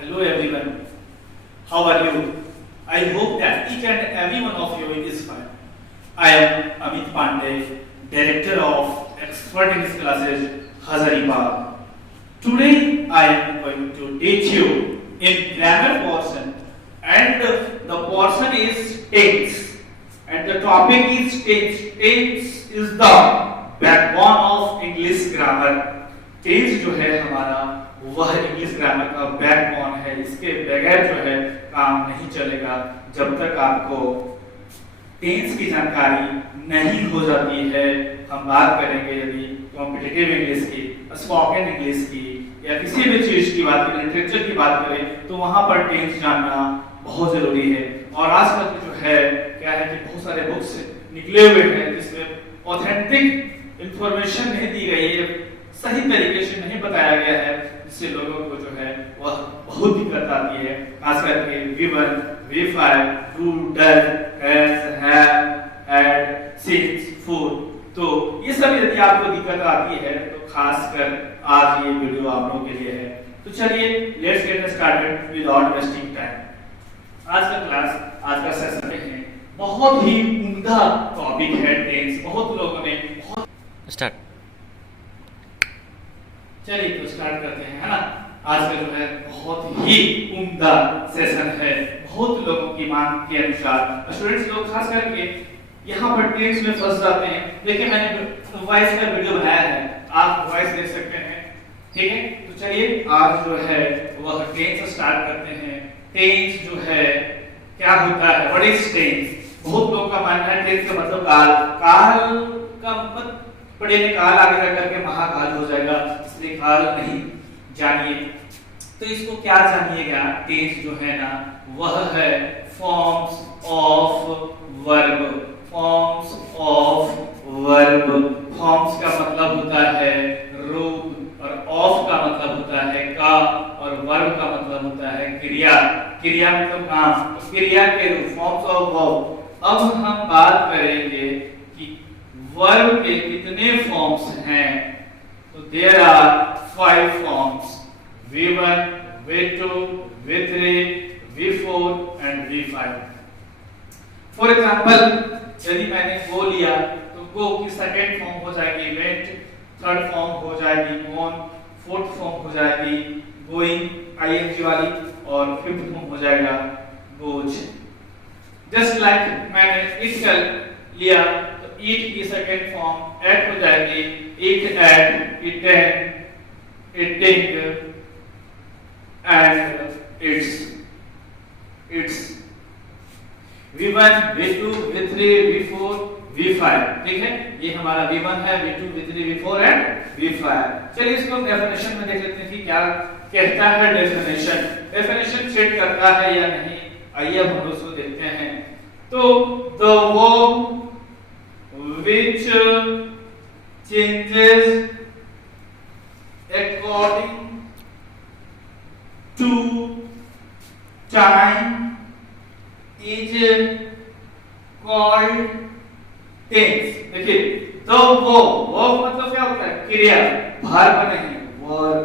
Hello everyone, how are you? I hope that each and every one of you is fine. I am Amit Pandey, Director of Expert English Classes, Hazaribagh. Today I am going to teach you in grammar portion, and the portion is tense, and the topic is tense. Tense is the backbone of English grammar. Tense जो है हमारा वह English grammar का backbone है। इसके बगैर जो है काम नहीं चलेगा। जब तक आपको टेंस की जानकारी नहीं हो जाती है, हम बात करेंगे यदि कॉम्पिटिटिव इंग्लिश की, स्पोकन इंग्लिश की या किसी भी चीज की बात करें, लिटरेचर की बात करें, तो वहां पर टेंस जानना बहुत जरूरी है। और आजकल जो है क्या है कि बहुत सारे बुक्स निकले हुए हैं जिसमें ऑथेंटिक इंफॉर्मेशन नहीं दी गई है, सही तरीके से नहीं बताया गया है, जिससे लोगों को जो है वह बहुत दिक्कत आती है। खास करके V1, V5, do, does, has, have, had, since, for, तो ये सब यदि आपको दिक्कत आती है तो खासकर आज ये वीडियो आप लोगों के लिए है। तो चलिए let's get started without wasting time. आज का क्लास, आज का सेशन है बहुत ही उम्दा टॉपिक है टेंस। बहुत लोगों ने स्टार्ट। चलिए तो स्टार्ट करते हैं, है ना। आज का जो है बहुत ही उम्दा सेशन है, बहुत लोगों की मांग के अनुसार। स्टूडेंट्स लोग खास करके यहाँ पर टेंस में फंस जाते हैं। देखिए मैंने वॉइस का वीडियो बनाया है, आप वॉइस देख सकते हैं, ठीक है। तो चलिए आज जो है वह टेंस स्टार्ट करते हैं। टेंस जो है क्या होता है, व्हाट इज टेंस? बहुत लोगों का मानना है टेंस का मतलब काल। काल का मतलब पढ़े ने काल आगे रख करके महाकाल हो जाएगा, इसलिए काल नहीं जानिए। तो इसको क्या जानिएगा, टेंस जो है ना वह है forms of verb. Forms of verb. Forms का मतलब होता है रूप, और ऑफ का मतलब होता है का, और वर्ब का मतलब होता है क्रिया। क्रिया मतलब काम, तो क्रिया के रूप, फॉर्म्स ऑफ वर्ब। अब हम बात करेंगे वर्ब के कितने फॉर्म्स हैं। तो there are 5 forms, V1, V2, V3, V4 and V5। For example यदि मैंने गो लिया तो गो की सेकंड फॉर्म हो जाएगी वेंट, थर्ड फॉर्म हो जाएगी गॉन, फोर्थ फॉर्म हो जाएगी गोइंग ing वाली, और फिफ्थ फॉर्म हो जाएगा गोज। जस्ट लाइक मैंने इट कर लिया, ईट की सेकंड फॉर्म एट हो जाएगी eat ate, eaten, eating and eats. V1, V2, V3, V4, V5, ठीक है। ये हमारा V1 है, V2, V3, V4 and V5। चलिए इसको हम डेफिनेशन में देख लेते हैं कि क्या कहता है डेफिनेशन। डेफिनेशन सेट करता है या नहीं, आइए हम उसको देखते हैं। तो the verb which changes according to time is called tense। देखिए the verb मतलब क्या होता है, क्रिया, verb नहीं, verb।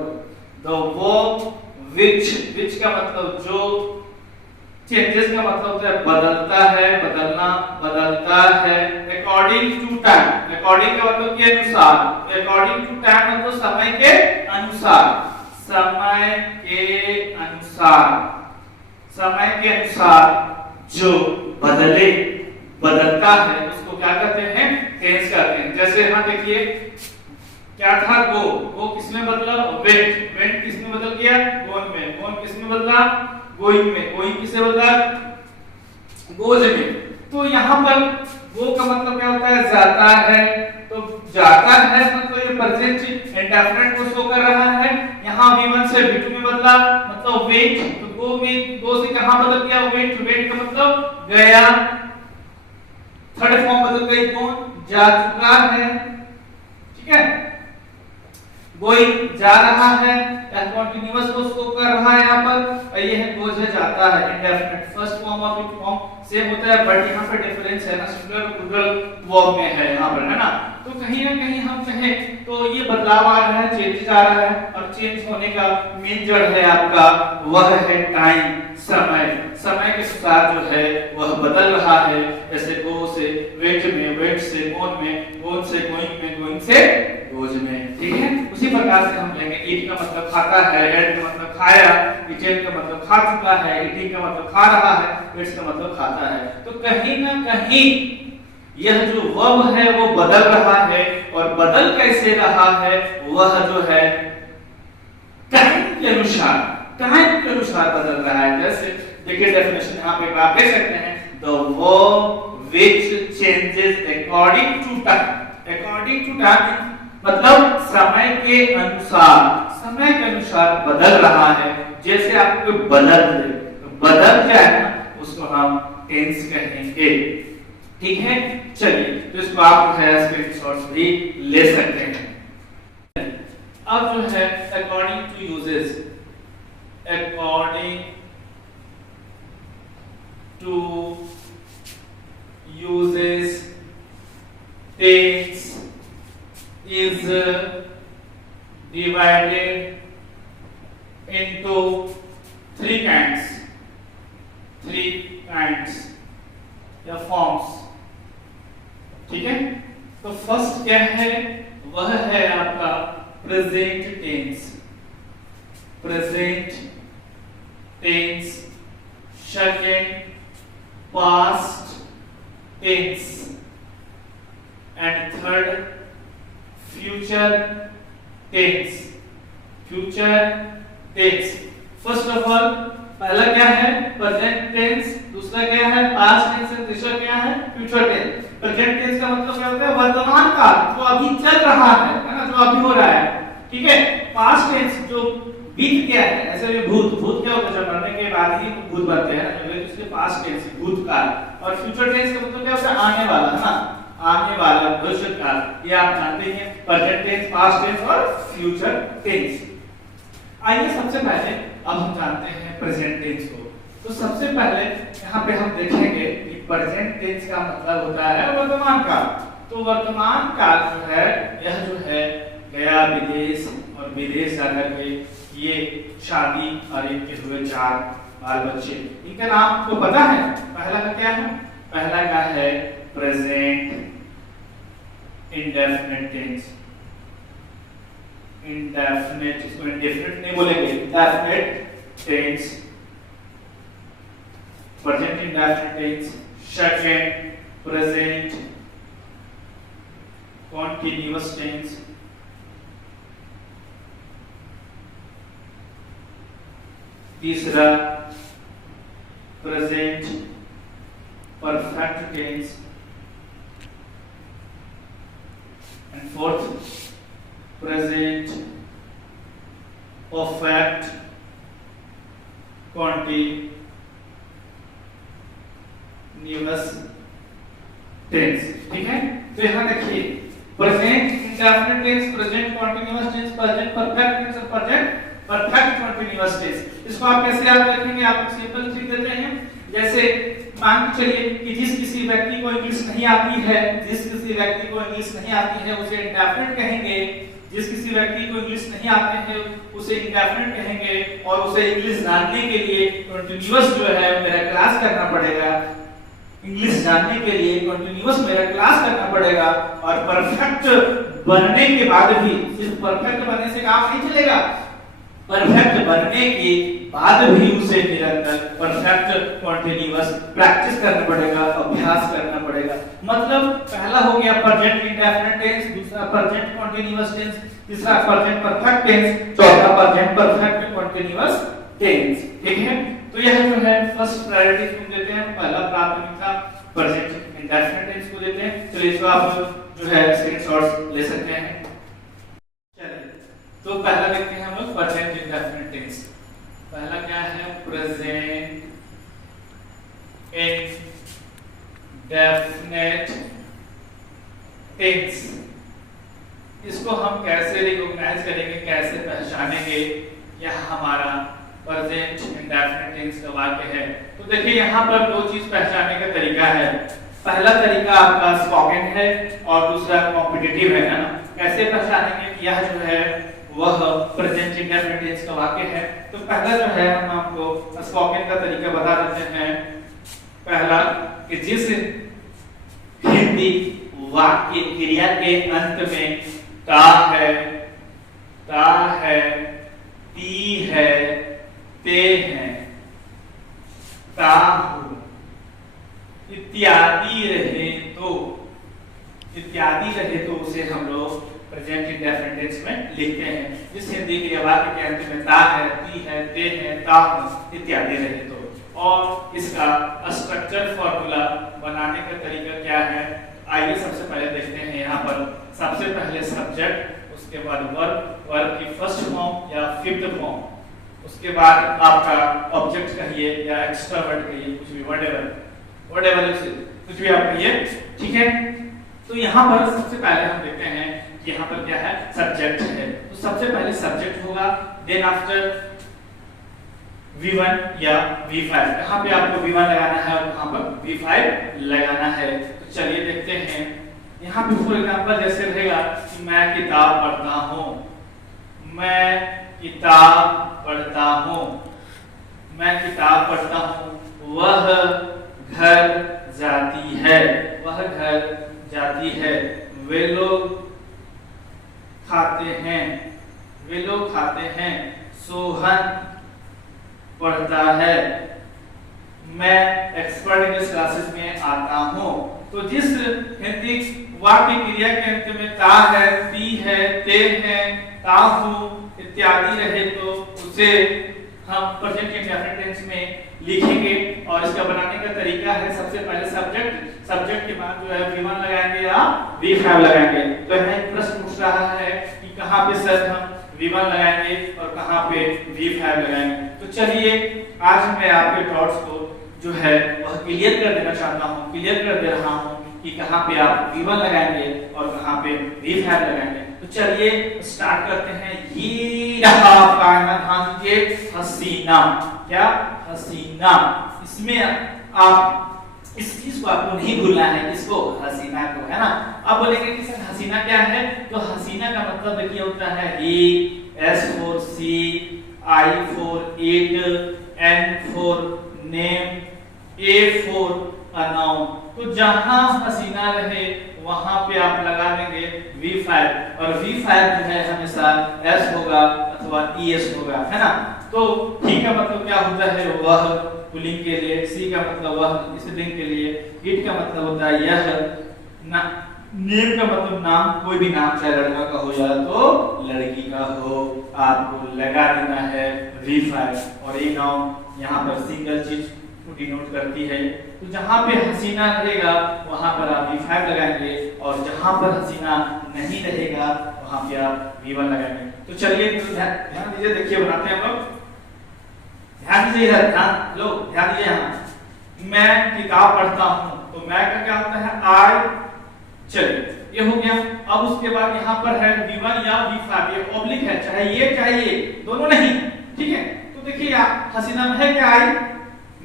the verb which का मतलब जो, चेंजेस का मतलब होता है बदलता है, बदलना, बदलता है। अकॉर्डिंग टू टाइम, अकॉर्डिंग का मतलब के अनुसार, अकॉर्डिंग टू टाइम मतलब समय के अनुसार, समय के अनुसार, समय के अनुसार जो बदले, बदलता है, उसको क्या कहते हैं, टेंस कहते हैं। जैसे यहाँ देखिए क्या था, गो किसमें बदला, वेंट किसमें बदल गया, गोन में, गोन किसमें बदला, गोइंग में, गोइंग किसे बदला, गोज में। तो यहाँ पर गो का मतलब क्या होता है, जाता है। तो जाता है मतलब ये प्रेजेंट इंडेफिनिट को शो कर रहा है। यहाँ V1 से V2 में बदला मतलब वेंट, तो गो में, गो से कहाँ बदल गया, वेंट, वेंट का मतलब गया। थर्ड फॉर्म बदल गई कौन, जा चुका है, ठीक है। गोइंग जा रहा है, कंटीन्यूअस को शो कर रहा है यहाँ पर, और ये है गोज है जाता है, इंडेफिनिट। फर्स्ट फॉर्म और फिफ्थ फॉर्म सेम होता है, बट यहाँ पे डिफरेंस है ना, सिंगुलर प्लूरल वर्ब में है यहाँ पर, है ना। तो कहीं ना कहीं हम कहें तो ये बदलाव आ रहा है, चेंजेस आ रहा है, और चेंज होने का मेन जड़ है आपका वह है टाइम, समय। समय के साथ जो है वह बदल रहा है, जैसे गो से वेट में, वेट से गोन में, गोन से गोइंग में, गोइंग से गोज में, ठीक है। उसी प्रकार से हम लेंगे ईट का मतलब खाता है, एट का मतलब खाया, इटेन का मतलब खा चुका है, ईटिंग का मतलब खा रहा है, इट्स का मतलब खाता है। तो कहीं ना कहीं यह जो वर्ब है वो बदल रहा है, और बदल कैसे रहा है वह जो है टाइम के अनुसार, टाइम के अनुसार बदल रहा है। जैसे देखिए डेफिनेशन यहाँ पे आप देख सकते हैं, the verb which changes according to time. According to time मतलब समय के अनुसार, समय के अनुसार बदल रहा है। जैसे आपको बदल जाए ना, उसको हम टेंस कहेंगे, ठीक है। चलिए, तो इसको आप जो है स्क्रीनशॉट्स भी ले सकते हैं। अब जो है according to uses, according to uses tense is divided into three kinds या forms, ठीक है। तो फर्स्ट क्या है, वह है आपका present tense, present tense. Second past tense, and third future tense, future tense. First of all पहला क्या है प्रेजेंट टेंस, दूसरा क्या है पास्ट टेंस, और तीसरा क्या है फ्यूचर टेंस। प्रेजेंट टेंस का मतलब क्या होता है, वर्तमान काल, जो अभी चल रहा है ना, जो अभी हो रहा है, ठीक है। पास्ट टेंस जो बीत गया है, ऐसे भी भूत, भूत क्या होता है, जब मरने के बाद ही भूत बनते हैं, तो इसलिए पास्ट टेंस भूतकाल। और फ्यूचर टेंस का मतलब क्या होता है, आने वाला, है ना, आने वाला भविष्य काल। ये आप जानते हैं, प्रेजेंट टेंस, पास्ट टेंस और फ्यूचर टेंस। आइए सबसे पहले अब हम जानते हैं प्रेजेंट टेंस को। तो सबसे पहले यहाँ पे हम देखेंगे कि प्रेजेंट टेंस का मतलब होता है वर्तमान काल। तो वर्तमान काल जो है, यह जो है गया विदेश, और विदेश जाकर के ये शादी और इनके हुए 4 बाल बच्चे। इनका नाम आपको पता है, पहला का क्या है, पहला का है प्रेजेंट इंडेफिनिट टेंस। इंडेफिनिट, इसको इंडेफिनिट नहीं बोलेंगे, indefinite tense, present indefinite tense. Second present continuous tense. तीसरा present perfect tense. And fourth, present perfect continuous tense, ठीक है। तो यहाँ देखिए present indefinite tense, present continuous tense, present perfect tense और प्रेजेंट परफेक्ट कॉन्टिन्यूअस टेंस। इसको आप कैसे याद रखेंगे, आप सिंपल ट्रिक देते हैं। जैसे मान के चलिए कि जिस किसी व्यक्ति को इंग्लिश नहीं आती है, जिस किसी व्यक्ति को इंग्लिश नहीं आती है उसे इंडेफिनिट कहेंगे, जिस किसी व्यक्ति को इंग्लिश नहीं आते हैं उसे इंडेफिनिट कहेंगे, और उसे इंग्लिश जानने के लिए कंटीन्यूअस जो है मेरा क्लास करना पड़ेगा। इंग्लिश जानने के लिए कंटीन्यूअस मेरा क्लास करना पड़ेगा। और परफेक्ट बनने के बाद भी, सिर्फ परफेक्ट बनने से काम नहीं चलेगा, परफेक्ट बनने के बाद भी उसे निरंतर परफेक्ट कॉन्टिन्यूअस प्रैक्टिस करना पड़ेगा, अभ्यास करना पड़ेगा। मतलब पहला हो गया प्रेजेंट इंडेफिनिट टेंस, दूसरा प्रेजेंट कॉन्टिन्यूअस टेंस, तीसरा प्रेजेंट परफेक्ट टेंस, चौथा प्रेजेंट परफेक्ट कॉन्टिन्यूअस टेंस, ठीक है। तो यह जो है फर्स्ट प्रायोरिटी हम देते हैं, पहला प्राथमिकता प्रेजेंट इंडेफिनिट टेंस को देते हैं। चलिए इसको आप जो है स्क्रीनशॉट्स ले सकते हैं। चलिए तो पहला देखते हैं हम लोग प्रेजेंट इंडेफिनिट टेंस। पहला क्या है प्रेजेंट इंडेफिनिट टेंस। इसको हम कैसे रिकॉग्नाइज करेंगे, कैसे पहचानेंगे, यह हमारा प्रेजेंट इंडेफिनिट टेंस का वाक्य है। तो देखिए यहाँ पर 2 चीज पहचानने का तरीका है। पहला तरीका आपका स्पोकन है और दूसरा कॉम्पिटिटिव है ना। कैसे पहचानेंगे कि यह जो है वह प्रेजेंट इंडेफिनिट टेंस का वाक्य है। तो पहला जो है हम आपको स्पोकन का तरीका बता देते हैं। पहला कि जिस हिंदी वाक्य क्रिया के अंत में ता है, ती है, ते हैं, ताहू इत्यादि रहे तो उसे हम लोग प्रेजेंट इंडेफिनिट टेंस में लिखते हैं। जिस हिंदी क्रिया वाक्य के अंत में ता है, ती है, ते है, ताहू इत्यादि रहे तो। और इसका स्ट्रक्चर फॉर्मूला बनाने का तरीका क्या है, आइए सबसे पहले देखते हैं। यहाँ पर सबसे पहले सब्जेक्ट, उसके बाद वर्ब की फर्स्ट फॉर्म या फिफ्थ फॉर्म, उसके बाद आपका ऑब्जेक्ट कहिए या एक्स्ट्रा वर्ड कहिए, कुछ भी व्हाटएवर कुछ भी आप कहिए, ठीक है। तो यहाँ पर सबसे पहले हम देखते हैं कि यहाँ पर क्या है, सब्जेक्ट है। तो सबसे पहले सब्जेक्ट होगा, देन आफ्टर V1 या V5। यहाँ पे आपको V1 लगाना है और यहाँ पर V5 लगाना है। तो चलिए देखते हैं। यहाँ पे फॉर एग्जांपल जैसे रहेगा कि मैं किताब पढ़ता हूँ, मैं किताब पढ़ता हूँ, मैं किताब पढ़ता हूँ। वह घर जाती है, वह घर जाती है। वे लोग खाते हैं, वे लोग खाते हैं। सोहन पढ़ता है। मैं एक्सपर्ट इंग्लिश क्लासेस में आता हूँ। तो जिस हिंदी वाक्य क्रिया के अंत में ता है, ती है, ते है, ताहू इत्यादि रहे तो उसे हम प्रेजेंट इंडेफिनिट टेंस में लिखेंगे। और इसका बनाने का तरीका है, सबसे पहले सब्जेक्ट के बाद जो है V1 लगाएंगे या V5 लगाएंगे। तो यहाँ एक प्रश्न पूछ रहा है कि कहाँ पे सर हम V1 लगाएंगे और कहाँ पे V5 लगाएंगे। तो चलिए आज मैं आपके डॉट्स को जो है वह क्लियर कर देना चाहता हूँ, क्लियर कर दे रहा हूँ कि कहाँ पे आप V1 लगाएंगे और कहाँ पे V5 लगाएंगे। तो चलिए स्टार्ट करते हैं। ये रहा आपका ध्यान दीजिए, हसीना। क्या? हसीना। इसमें आप इस चीज को आपको नहीं भूलना है, किसको? हसीना को, है ना। अब बोलेंगे कि सर हसीना क्या है? तो हसीना का मतलब देखिए होता है ही, S for see, I for it, N for name, A for अनाउन। तो जहां हसीना रहे वहां पे आप लगा देंगे V5 और V5 जो है हमेशा S होगा अथवा ES होगा, है ना। तो ही का मतलब क्या होता है? वह पुल्लिंग के लिए, सी का मतलब वह स्त्रीलिंग के लिए, इट का मतलब होता है यह, नेम का मतलब नाम, कोई भी नाम चाहे लड़का का हो या तो लड़की का हो, आपको लगा देना है V5। और ये नाउन यहाँ पर सिंगल चीज को डिनोट करती है। तो जहाँ पे हसीना रहेगा वहां पर आप V5 लगाएंगे और जहां पर हसीना नहीं रहेगा वहां पे आप V1 लगाएंगे। तो चलिए ध्यान दीजिए, देखिए बनाते हैं हम लोग। ध्यान दीजिए इधर, ध्यान दीजिए। यहाँ मैं किताब पढ़ता हूँ, तो मैं का क्या होता है? आई। चलिए ये हो गया। अब उसके बाद यहाँ पर है V1 या V5, ये ऑब्लिक है, चाहे ये दोनों नहीं, ठीक है। तो देखिए हसीना में है क्या? आई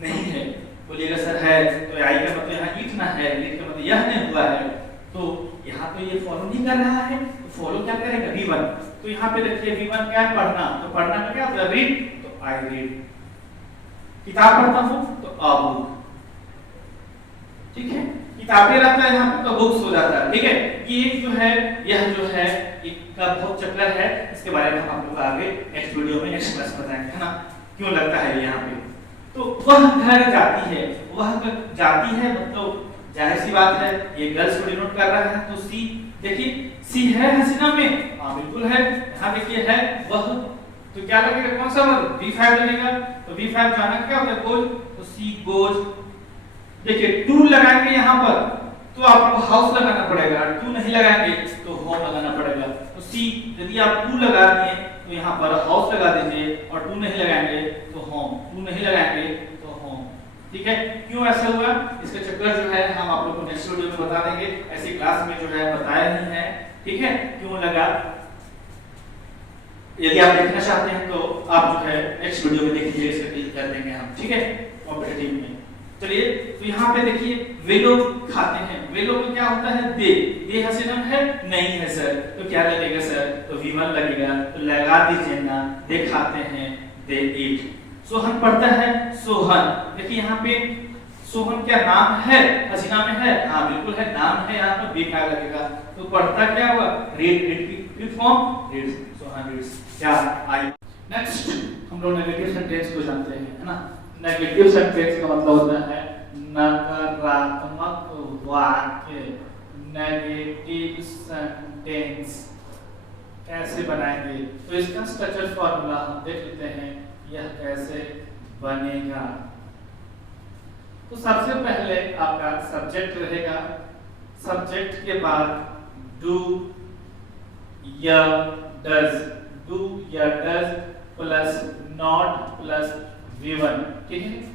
नहीं है। बोलिएगा सर है, तो आई का मतलब यहाँ इट ना है, इट का मतलब यह नहीं हुआ है। तो यहाँ पे ये फॉलो नहीं कर रहा है, तो फॉलो क्या करेगा? V1। तो यहाँ पे देखिए V1 क्या है? पढ़ना। तो पढ़ना का क्या होता है? रीड। तो आई रीड। किताब पढ़ता हूँ तो अ बुक, ठीक है। किताबें रहता है यहाँ पे तो बुक्स हो जाता है, ठीक है। ये जो है यह जो है इसका बहुत चक्कर है, इसके बारे में हम आप लोग आगे नेक्स्ट वीडियो में नेक्स्ट क्लास बताएंगे, है ना, क्यों लगता है यहाँ पे। तो वह घर जाती है, वह जाती है मतलब जाहिर सी बात है ये गर्ल्स को डिनोट कर रहा है। तो सी, देखिए सी है हसीना में, हाँ बिल्कुल है। यहाँ देखिए है वह, तो क्या लगेगा? कौन सा वर्ड? V5 लगेगा। तो V5 जाना क्या होता है? गोज। तो सी गोज। देखिए टू लगाएंगे यहाँ पर तो आपको हाउस लगाना पड़ेगा, टू नहीं लगाएंगे तो होम लगाना पड़ेगा। तो सी, यदि आप टू लगा दिए तो यहाँ पर हाउस लगा दीजिए, और टू नहीं लगाएंगे तो होम, टू नहीं लगाएंगे तो होम, ठीक है। क्यों ऐसा हुआ? इसका चक्कर जो है हम आप लोगों को नेक्स्ट वीडियो में बता देंगे, ऐसी क्लास में जो है बताया नहीं है, ठीक है, क्यों लगा। यदि आप देखना चाहते हैं तो आप जो है नेक्स्ट वीडियो में देख लीजिए, इसका क्लियर कर देंगे हम, ठीक है, कॉम्पिटिटिव में। चलिए तो यहाँ पे देखिए वे लोग खाते हैं, वे लोग क्या होता है दे हसीना है नहीं है सर, तो क्या लगेगा सर, तो V1 लगेगा, तो लगा दीजिए ना, दे खाते हैं, दे ईट। सोहन पढ़ता है, सोहन, देखिए यहाँ पे सोहन क्या नाम है, हसीना में है, हाँ बिल्कुल है, नाम है, यहाँ पर बी क्या लगेगा, तो पढ़ता क्या हुआ, रीड, रीड की फॉर्म रीड्स, सोहन रीड्स, क्या आई। नेक्स्ट हम लोग नेगेटिव सेंटेंस को जानते हैं, है ना। नेगेटिव सेंटेंस का मतलब होता है नकारात्मक वाक्य। नेगेटिव सेंटेंस कैसे बनाएंगे, तो इसका स्ट्रक्चर फॉर्मूला हम देख लेते हैं, यह कैसे बनेगा। तो सबसे पहले आपका सब्जेक्ट रहेगा, सब्जेक्ट के बाद डू या डज, डू या does plus not plus V1, ठीक है।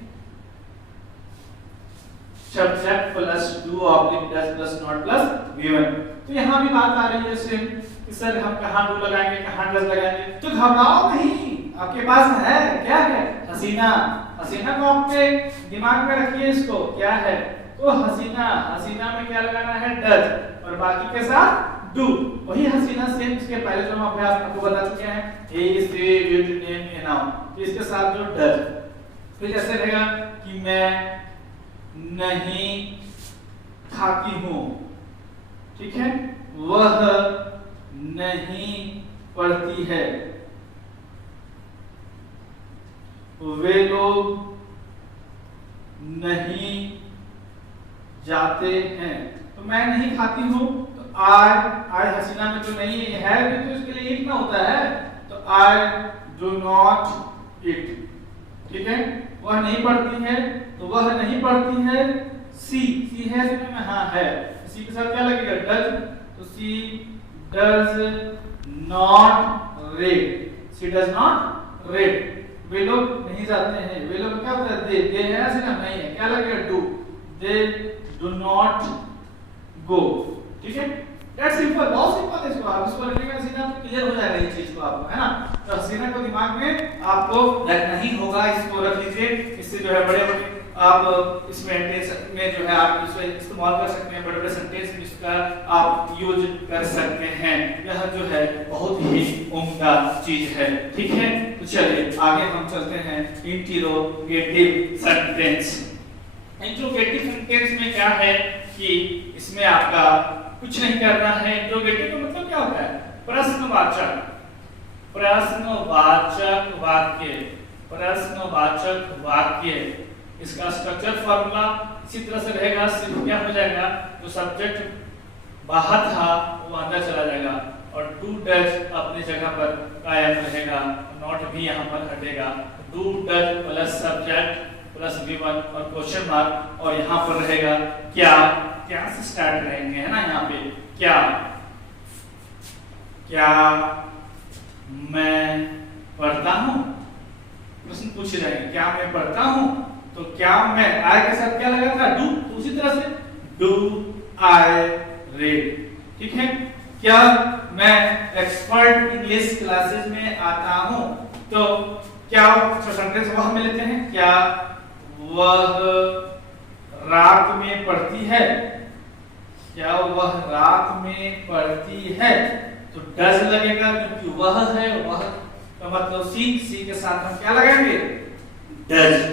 Subject plus do oblique does plus not plus V1। तो यहाँ भी बात आ रही है सेम कि सर हम कहाँ डू लगाएंगे, कहाँ डज लगाएंगे, तो घबराओ नहीं, आपके पास है, क्या है, हसीना। हसीना को आपके दिमाग में रखिए, इसको क्या है, तो हसीना, हसीना में क्या लगाना है, डज, और बाकी के साथ डू। वही हसीना सेम इसके पहले जो हम अभ्यास आपको बता चुके हैं, ए से विद नेम ए नाउन, तो इसके साथ जो डज, तो जैसे रहेगा कि मैं नहीं खाती हूँ, ठीक है, वह नहीं पढ़ती है, वे लोग नहीं जाते हैं। तो मैं नहीं खाती हूँ, तो आई हसीना में तो नहीं है, तो इसके लिए ईट ना होता है, तो आई डू नॉट ईट, ठीक है। वह नहीं पढ़ती है, तो वह नहीं पढ़ती है, सी है इसमें, हाँ है, सी के साथ क्या लगेगा, डज, तो she does not read, she does not read. वे लोग नहीं जाते हैं, वे लोग क्या होता है, दे है ऐसे ना, नहीं है, क्या लगेगा, do, they do not go, ठीक है। दैट्स सिंपल, बहुत सिंपल है, इसको आप इसको रखिएगा सीधा, तो क्लियर हो जाएगा ये चीज को आपको, है ना। तो हसीना को दिमाग में आपको रखना ही होगा, इसको रख लीजिए, इससे जो है बड़े बड़े आप इसमें में जो है आप इसे इस्तेमाल कर सकते हैं, बड़े बड़े सेंटेंस में इसका आप यूज कर सकते हैं। यह जो है बहुत ही उम्दा चीज है, ठीक है। तो चलिए आगे हम चलते हैं इंटरोगेटिव सेंटेंस। इंटरोगेटिव सेंटेंस में क्या है कि इसमें आपका कुछ नहीं करना है। इंटरोगेटिव का मतलब क्या होता है, प्रश्नवाचक, प्रश्नवाचक वाक्य, प्रश्नवाचक वाक्य। इसका स्ट्रक्चर फॉर्मूला इसी तरह से रहेगा, सिर्फ क्या हो जाएगा, जो सब्जेक्ट बाहर था वो अंदर चला जाएगा, और डू डज अपनी जगह पर कायम रहेगा, नॉट भी यहाँ पर हटेगा। Do does plus subject plus V1 और क्वेश्चन मार्क, और यहाँ पर रहेगा क्या, क्या से स्टार्ट रहेंगे, है ना। यहाँ पे क्या, क्या मैं पढ़ता हूँ, प्रश्न पूछे जाएंगे, क्या मैं पढ़ता हूँ, तो क्या मैं आई के साथ क्या लगा था, डू, तो उसी तरह से डू आई रीड, ठीक है। क्या मैं एक्सपर्ट इंग्लिश क्लासेस में आता हूँ, तो क्या सेंटेंस वह में लेते हैं, क्या वह रात में पढ़ती है, क्या वह रात में पढ़ती है, तो डज लगेगा क्योंकि वह है, वह का मतलब सी के साथ हम क्या लगाएंगे, डज,